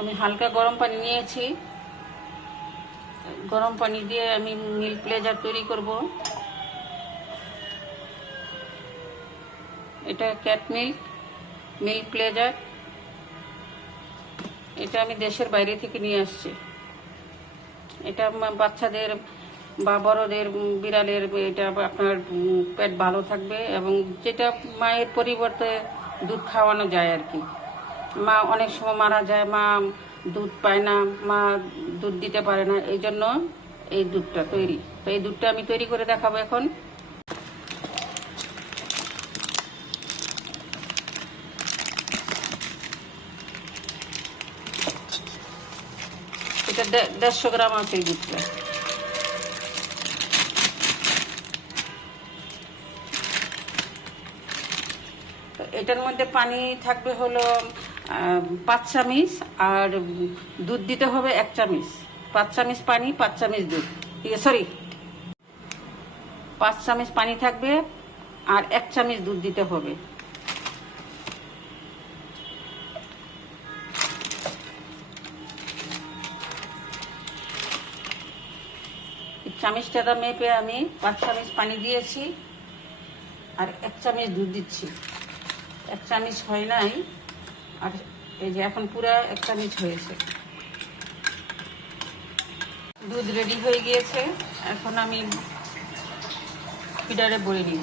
আমি হালকা গরম পানি নিয়েছি। গরম পানি দিয়ে আমি মিল্ক প্লেজার তৈরি করব। এটা ক্যাট মিল্ক মিল্ক প্লেজার এটা আমি দেশের বাইরে থেকে নিয়ে আসছি। এটা বাচ্চাদের বা বড়দের বিড়ালের, এটা আপনার পেট ভালো থাকবে এবং যেটা মায়ের পরিবর্তে দুধ খাওয়ানো যায় আর কি। মা অনেক সময় মারা যায়, মা দুধ পায় না, মা দুধ দিতে পারে না, এই জন্য এই দুধটা তৈরি। তো এই দুধটা আমি তৈরি করে দেখাবো এখন। এটা দেড়শো গ্রাম আছে এই দুধটা। এটার মধ্যে পানি থাকবে হলো পাঁচ চামিচ আর দুধ দিতে হবে এক চামিচ। পাঁচ চামিচ পানি, পাঁচ চামিচ দুধ। সরি পাঁচ চামিচ পানি থাকবে আর এক চামিচ দুধ দিতে হবে। চামিচটা মেপে আমি পাঁচ চামিচ পানি দিয়েছি আর এক চামিচ দুধ দিচ্ছি। এক চামিচ হয় নাই। আর এই যে এখন পুরা এক চামিচ হয়েছে। দুধ রেডি হয়ে গিয়েছে। এখন আমি ফিডারে ভরে নিব।